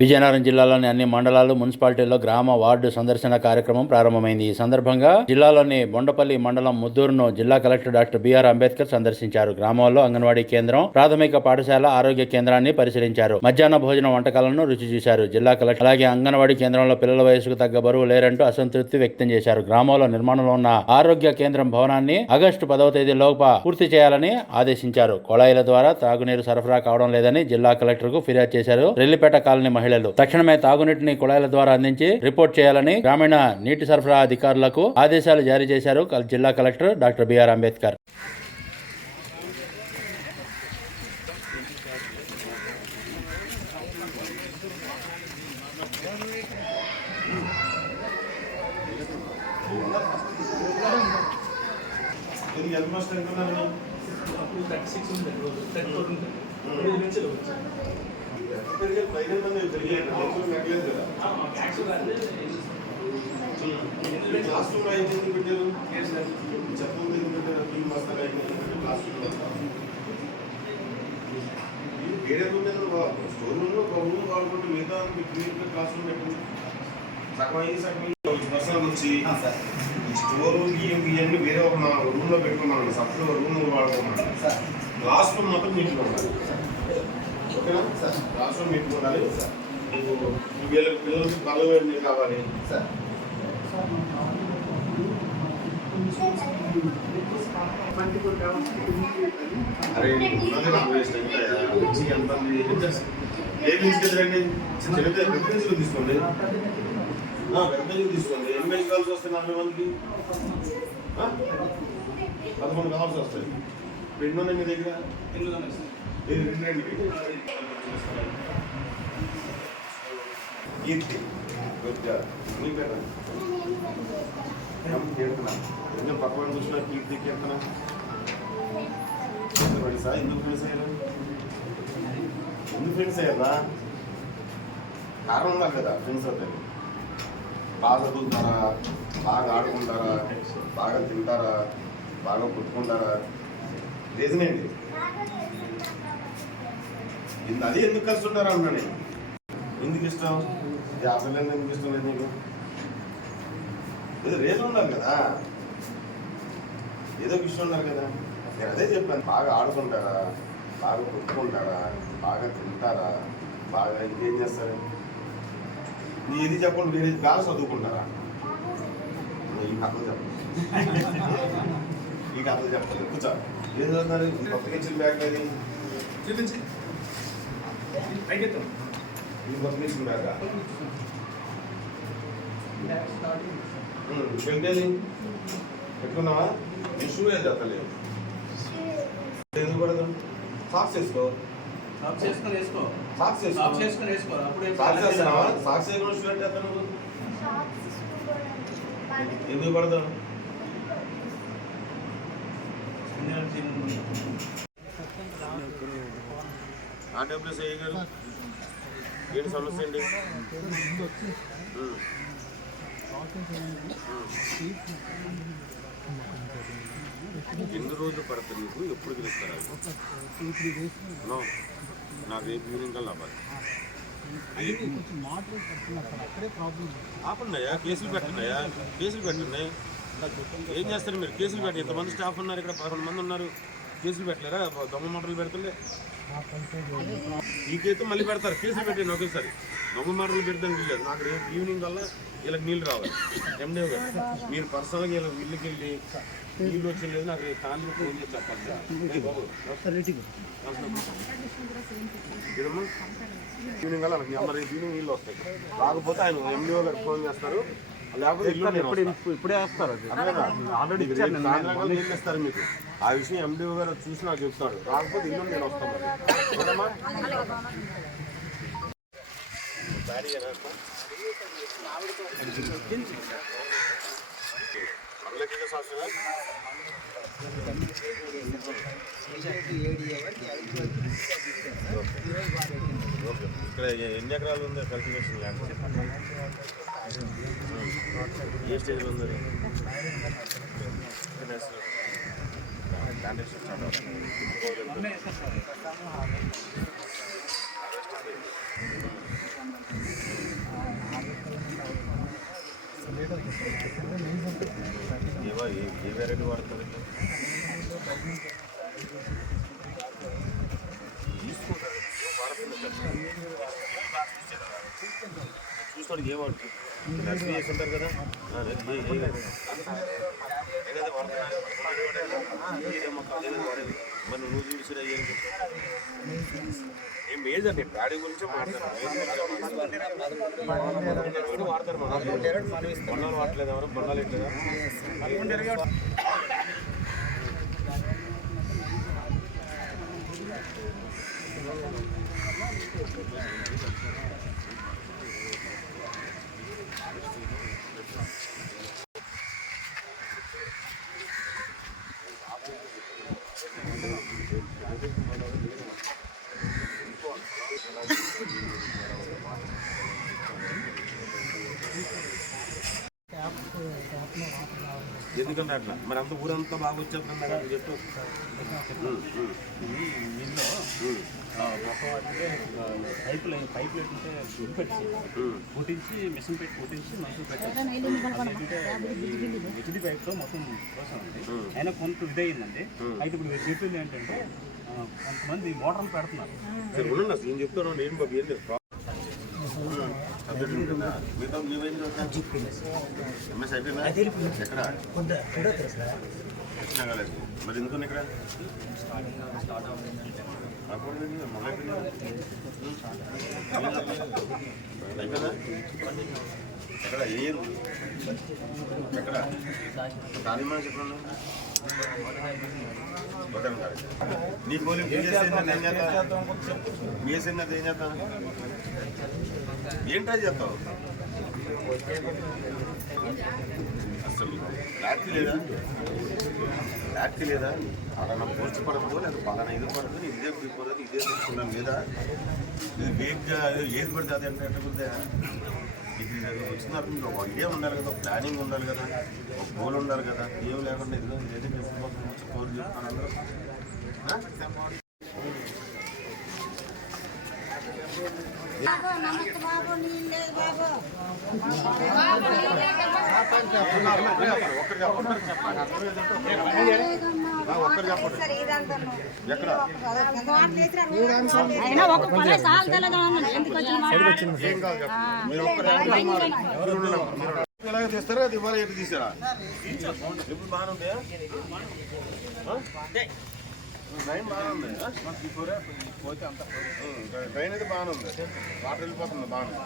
విజయనగరం జిల్లాలోని అన్ని మండలాలు మున్సిపాలిటీల్లో గ్రామ వార్డు సందర్శన కార్యక్రమం ప్రారంభమైంది. ఈ సందర్భంగా జిల్లాలోని బొండపల్లి మండలం ముద్దూరును జిల్లా కలెక్టర్ డాక్టర్ బిఆర్ అంబేద్కర్ సందర్శించారు. గ్రామంలో అంగన్వాడీ కేంద్రం ప్రాథమిక పాఠశాల ఆరోగ్య కేంద్రాన్ని పరిశీలించారు. మధ్యాహ్న భోజన వంటకాలను రుచి చూశారు. జిల్లా కలెక్టర్ అలాగే అంగన్వాడీ కేంద్రంలో పిల్లల వయసుకు తగ్గ బరువు లేరంటూ అసంతృప్తి వ్యక్తం చేశారు. గ్రామంలో నిర్మాణంలో ఉన్న ఆరోగ్య కేంద్రం భవనాన్ని ఆగస్టు పదవ తేదీ లోప పూర్తి చేయాలని ఆదేశించారు. కొళాయిల ద్వారా తాగునీరు సరఫరా కావడం లేదని జిల్లా కలెక్టర్కు ఫిర్యాదు చేశారు. రెల్లిపేట కాలనీ మహిళలు తక్షణమే తాగునీటిని కుళాయిల ద్వారా అందించి రిపోర్ట్ చేయాలని గ్రామీణ నీటి సరఫరా అధికారులకు ఆదేశాలు జారీ చేశారు జిల్లా కలెక్టర్ డాక్టర్ బిఆర్ అంబేద్కర్. అప్పుడు థర్టీ సిక్స్ ఉంది థర్టీ ఫోర్ ఉంది ఇప్పుడు నుంచి క్లాస్ రూమ్ అయితే ఎందుకు పెట్టారు చెప్పండి ఎందుకు పెట్టారు మాస్టర్ అయితే క్లాస్ రూమ్ వేరే రూమ్ స్టోర్ రూమ్లో ఒక రూమ్ వాడుకుంటూ మిగతా క్లాస్ రూమ్ పెట్టింది సగం సగం పర్సనల్ వచ్చి స్టోర్ ఇవన్నీ వేరే ఒక రూమ్లో పెట్టుకున్నాను సపరేట్ రూమ్ వాడుకున్నాను క్లాస్ రూమ్ మాత్రం నీట్గా ఉండాలి ఓకేనా క్లాస్ రూమ్ నీట్గా ఉండాలి. సార్ వీళ్ళ పిల్లలకి బలం నీళ్ళు కావాలి? అరే ఉన్నది ఎంత ఏ బెంచ్ తీసుకోండి. ఆ, తీసుకోండి. ఎన్ని మంది కావాల్సి వస్తాయి నలభై మందికి పదకొండు కావాల్సి వస్తాయి. రెండు ఉన్నాయి మీ దగ్గర? ఇది కీర్తి కొద్దిగా కీర్తన ఎందుకు పక్కన చూసిన కీర్తి కీర్తన ఫ్రెండ్స్ ఎందుకు ఫ్రెండ్స్ అయ్యారు ఎందుకు ఫ్రెండ్స్ అయ్యారా కారణం ఉండాలి కదా ఫ్రెండ్స్ అవుతాయి బాగా చదువుతారా బాగా ఆడుకుంటారా? బాగా తింటారా? బాగా పుట్టుకుంటారా రీజన్ ఏంటి అది ఎందుకు కలిసి ఉంటారా అన్నా నేను ఎందుకు ఇష్టం జాతరలో ఎందుకు ఇష్టం లేదు నీకు? ఏదో రేజు ఉండాలి కదా. ఏదో ఒక ఇష్టం ఉండాలి కదా. నేను అదే చెప్పాను. బాగా ఆడుకుంటారా? బాగా కొట్టుకుంటారా? బాగా తింటారా? బాగా ఇంకేం చేస్తారు? నీ ఇది చెప్పండి వేరే బాగా చదువుకుంటారా? ఈ కథలు చెప్పండి ఈ కథలు చెప్పండి కూర్చో. ఏం చదువుతున్నారు బ్యాగ్ చూపించి. పైకెత్తాం బ్యాగ్ పెట్టేది పెట్టుకున్నావా? షూ ఏది చెప్పలేదు. ఎందుకు పడదు సాక్స్ వేసుకో. ఆఫ్ చేసుకొని వేసుకో. సాక్స్ వేసుకో. ఆఫ్ చేసుకొని వేసుకో. అప్పుడే సాక్స్ వేస్తున్నావా? సాక్స్ వేసుకుని షూ ఎందుకు పడదు ఆ డబ్బులు వేయగలరు ఏంటి సమస్య అండి. ఎన్ని రోజులు పడుతుంది నీకు ఎప్పుడు పిలుస్తారా? నో. నాకు రేపు ఈవినింగ్ కల్లా అవ్వాలి. ఆపండియా కేసులు పెట్టండియా కేసులు పెట్టండి ఏం చేస్తారు మీరు? కేసులు పెట్టి ఇంతమంది స్టాఫ్ ఉన్నారు ఇక్కడ పదకొండు మంది ఉన్నారు. కేసులు పెట్టలేరా? దొంగ మోటార్లు పెడుతుండే. నీకైతే మళ్ళీ పెడతారు. కేసులు పెట్టండి ఒకేసారి. దొంగ మోటార్లు పెడతాను వీల్లేదు నాకు రేపు ఈవినింగ్ వల్ల వీళ్ళకి నీళ్ళు రావాలి. ఎండే గారు? మీరు పర్సనల్గా వీళ్ళ ఇల్లుకి వెళ్ళి నీళ్ళు వచ్చి లేదు నాకు రేపు తాను ఫోన్ చేసి చెప్పాలి? బాబు, ఈవినింగ్ వల్ల నాకు నెంబర్ రేపు ఈవినింగ్ నీళ్ళు వస్తాయి. రాకపోతే ఆయన ఎండిఓ గారికి ఫోన్ చేస్తారు. లేకపోతే. ఇప్పుడే వేస్తారు ఇస్తారు మీకు? ఆ విషయం ఎండిఓ గారు చూసి నాకు చెప్తాడు. రాకపోతే ఇల్లు నేను వస్తాను ఇక్కడ ఎన్ని ఎకరాలు ఉంది కల్టివేషన్ ల్యాండ్? ఏ స్టేజ్లో ఉంది? ఏ వెరైటీ వాడుతుంది చూసుకోండి ఏ వాడుతుంది? కదా మొక్క, మరి నువ్వు అయ్యేది ఏం మేజర్ నేను గురించి మాట్లాడతాను వాడతారు బొండాలు వాడలేదు ఎవరు బొండాలు ఇట్లేదా ఎందుకంటే అట్లా మరి అంత ఊరంతా బాగా వచ్చేస్తుంది కదా చెప్పు అంటే పైప్ లైన్ పైప్ లైన్ ఉంటే పెట్టి. పుట్టించి మిషన్ పెట్టి పుట్టించి మనుషులు పెట్టారు హెచ్డి పైప్తో మొత్తం కోసామండి అయినా కొంత ఇదయిందండి అయితే ఇప్పుడు మీరు చెప్పింది ఏంటంటే కొంతమంది మోటార్లు పెడుతున్నారు సరే ఉండండి అసలు నేను చెప్తాను నేను బాబు ఏం లేదు సబ్జెక్ట్ ఉంటుందా మీతో నువ్వేంటి ఎంఎస్ అయిపోయిందా ఎక్కడ కృష్ణా మరి ఎందుకు ఇక్కడ? అప్పుడు మొదలు ఎక్కడ ఏ ఎక్కడ? తాలిమా చెప్పండి బటన్ కాదు. నీ పోలి బిఎస్సీ ఏం చేస్తా బిఎస్సీ ఏం చేస్తా ఏం ట్రై చేస్తావు? అసలు లాక్తి లేదా? లాక్తి లేదా? పలానా పోస్ట్ పడదు లేదా పలానా ఇది పడదు ఇదే పోతుంది ఇదే తీసుకున్నాను లేదా? ఇది వేగ్గా ఏది పడితే అది అంటే ఎట్లా కుదిరే ఇది ఒక ఐడియా ఉండాలి కదా ఒక ప్లానింగ్ ఉండాలి కదా ఒక గోల్ ఉండాలి కదా ఏం లేకుండా ఇది ఏది ఎప్పుడు కోరు చెప్తాను అందరూ ఆ? బాబు నమస్తే బాబు నీళ్ళే బాబు సరే ఇదంతా ఎక్కడ అయినా ఒక పని ఎందుకు వచ్చిన ఎలాగ తీస్తారా అది ఇవాళ తీసారా? ఇప్పుడు బాగానే ట్రైన్ బాగానే ఉంది ట్రైన్ అయితే బాగానే ఉంది వాటర్ వెళ్ళిపోతుంది బాగానే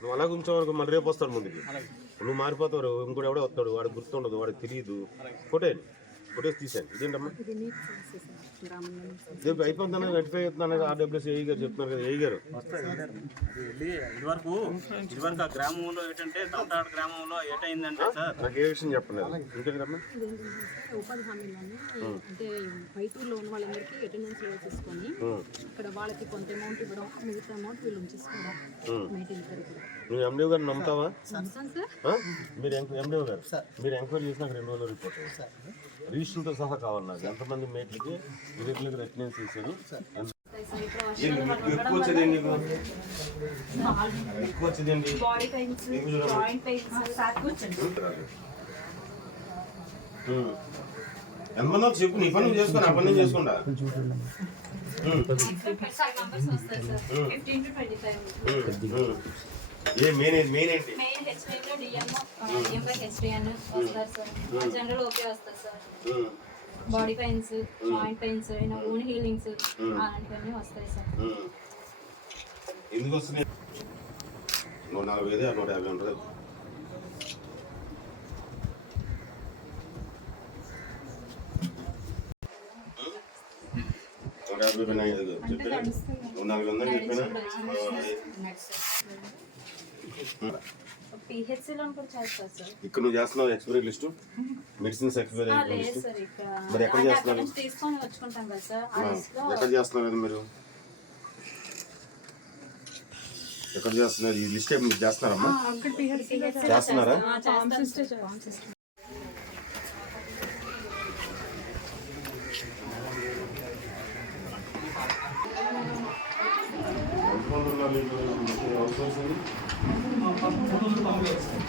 నువ్వు అలా ఉంచే వరకు మళ్ళీ రేపు వస్తాడు ముందుకి. నువ్వు మారిపోతావు ఇంకోటి ఎవడో వస్తాడు వాడికి గుర్తుండదు వాడికి తెలియదు ఫోటోని ఫోటోస్ తీసాను ఇదేంటమ్మా? రేపు అయిపోతుందని నటిఫై అవుతుందని ఆర్డబ్ల్యూసీ ఏఈ గారు చెప్తున్నారు కదా ఏఈ గారు. ఇదివరకు ఇదివరకు ఆ గ్రామంలో ఏంటంటే తమటాడు గ్రామంలో ఏటైందంటే సార్ నాకు ఏ విషయం చెప్పలేదు. ఇంకేంటమ్మా ఇదేంటంటే ఉపాధి హామీలోనే అంటే పైతూరులో ఉన్న వాళ్ళందరికీ అటెండెన్స్ వేసేసుకొని ఇక్కడ వాళ్ళకి కొంత అమౌంట్ ఇవ్వడం మిగతా అమౌంట్ వీళ్ళు ఉంచేసుకోవడం మీటింగ్ తరపున నువ్వు ఎండిఓ గారు నమ్ముతావా? సార్? మీరు ఎండిఓ గారు. మీరు ఎంక్వైరీ చేసి నాకు రెండు రోజులు రిపోర్ట్ రిజిస్టర్తో సహా కావాలి నాకు ఎంతమంది మేట్లకి ఇరెగ్యులర్ అటెండెన్స్ చేశారు ఎక్కువ వచ్చేది ఏంటి నీకు? ఎక్కువ వచ్చేది ఏంటి బాడీ పెయిన్స్ జాయింట్ పెయిన్స్ ఉం. ఎంతమంది చెప్పు నీ పని నువ్వు చేసుకో నా పని చేసుకుంటా ఫిఫ్టీన్ టు ట్వంటీ ఫైవ్ ఉం. ఉం. ఏ మెయిన్ ఏంటి? వస్తారు సార్. జనరల్ ఓకే వస్తారు sir. Body pains joint pains అయినా ఓన్ హీలింగ్స్ అలాంటివన్నీ వస్తాయి సార్. ఉం. ఎందుకు వస్తున్నాయి? నూట నలభై ఐదు నూట యాభై ఉంటుంది నూట యాభై యాభై నాలుగు ఐదు చెప్పినా ఇక్కడ నువ్వు చేస్తున్నావు expiry list? Medicines expiry list? Sir ఇక్కడ మరి ఎక్కడ చేస్తున్నారు? ఎక్కడ చేస్తున్నారు కదా మీరు? ఎక్కడ చేస్తున్నారు? ఈ లిస్ట్ ఏమి మీరు చేస్తున్నారమ్మా చేస్తున్నారా? ఆ, చేస్తాం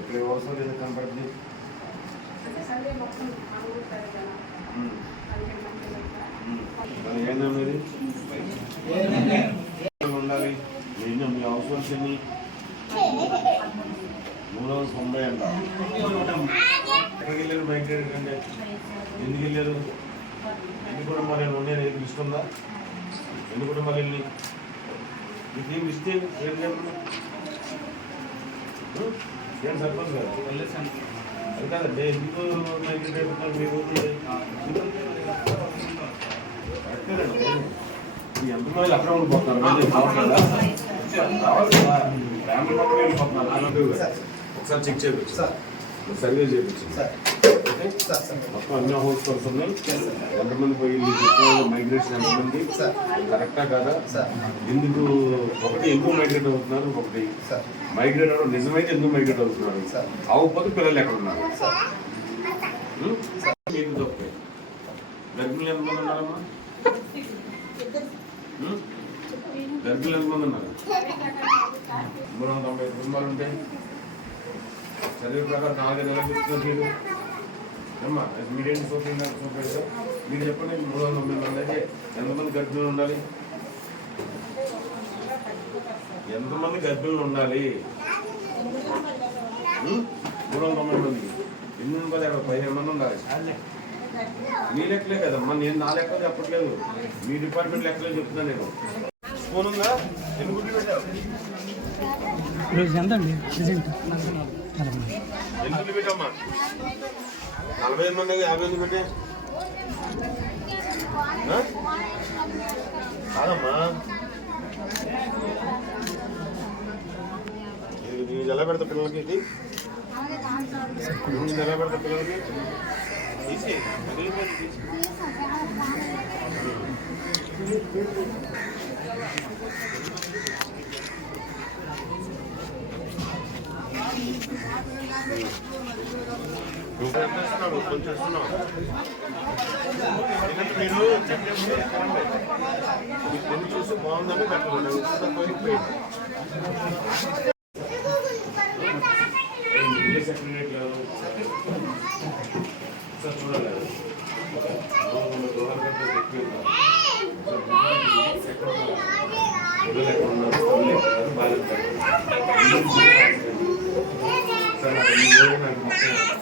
ఇక్కడ అవసరం లేదు కనపడుతుంది ఉమ్. ఏం ఉండాలి ఏంటో మీ ఎన్ని మూడు వందల తొంభై అంట ఎక్కడికి వెళ్ళారు మైగ్రేట్ అంటే ఎందుకు వెళ్ళారు ఎన్ని కూడా మరి ఉన్నాయి నీకు ఎన్ని కుటుంబాలు వెళ్ళి నీకేం లిస్ట్ ఏం ఏం సర్పంచ్ అది కాదండి ఎందుకు మైగ్రేట్ మీ ఊరు అక్కడ ఉండిపోతున్నారు? మళ్ళీ. ఫ్యామిలీ వెళ్ళిపోతున్నారు. ఒకసారి చెక్ చేయించు సర్వే చేయించు మొత్తం అన్ని హౌస్ హోల్డ్స్ ఉన్నాయి. ఎంతమంది పోయి మైగ్రేషన్ ఎంతమంది కరెక్టా కాదా? ఎందుకు? ఒకటి ఎందుకు మైగ్రేట్ అవుతున్నారు? ఒకటి మైగ్రేట్ అవ్వడం నిజమైతే ఎందుకు మైగ్రేట్ అవుతున్నారు? అవ్వకపోతే పిల్లలు ఎక్కడ ఉన్నారు? మీకు తప్పే. గర్భిణీలు ఎంతమంది ఉన్నారమ్మా? గర్భిణీలు ఎంతమంది ఉన్నారు? మూడు వందల తొంభై కుటుంబాలు ఉంటాయి చదివే ప్రకారం నాలుగు నెలలు చెప్తున్నారు మీరు. అమ్మా మీడియం సోపింగ్ చూపించారు మీరు చెప్పండి మూడు వందల తొంభై మంది అయితే ఎంతమంది గర్భిణులు ఉండాలి? ఎంతమంది గర్భిణులు ఉండాలి? మూడు వందల తొంభై మంది ఎన్ని ఉండాలి? అక్కడ పదిహేను మంది ఉండాలి. మీ లెక్కలే కదమ్మా నేను నా లెక్క చెప్పట్లేదు మీ డిపార్ట్మెంట్ లెక్కలే చెప్తున్నా నేను. ఫోన్ ఉందా? ఎన్ని గుడ్లు పెట్టావు ఎంత అండి రిజల్ట్ ఎన్ని గుడ్లు పెట్టామ్మా నలభై ఐదు మంది యాభై మంది పెట్టే ఆ? కాదమ్మా ఇది నీకు ఎలా పెడతా పిల్లలకి ఇది నీకు ఎలా పెడతా పిల్లలకి తీసి పగిలిపోయింది తీసి మీరు చెప్పేసి పెళ్ళి చూసి బాగుందని పెట్టండి సెక్రటరీ గారు? Sir sir,